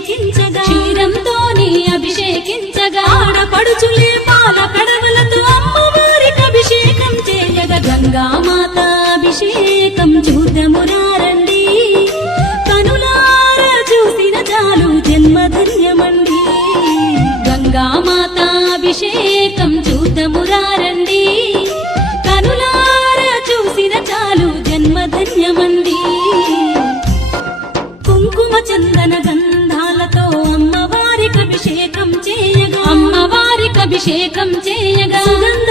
అభిషేకించగా క్షీరంతోని అభిషేకించగా ఆడపడుచులే పాల కడవలతో అమ్మవారికి అభిషేకం చేయగా గంగామాత అభిషేకం చూద్దామురారండి కనులార చూసిన చాలు జన్మధన్యమండి గంగామాత అభిషేకం చూద్దామురారండి కనులార చూసిన చాలు జన్మధన్యమండి కుంకుమ చందన గంధాలతో అమ్మవారికి అభిషేకం చేయగా సుగంధ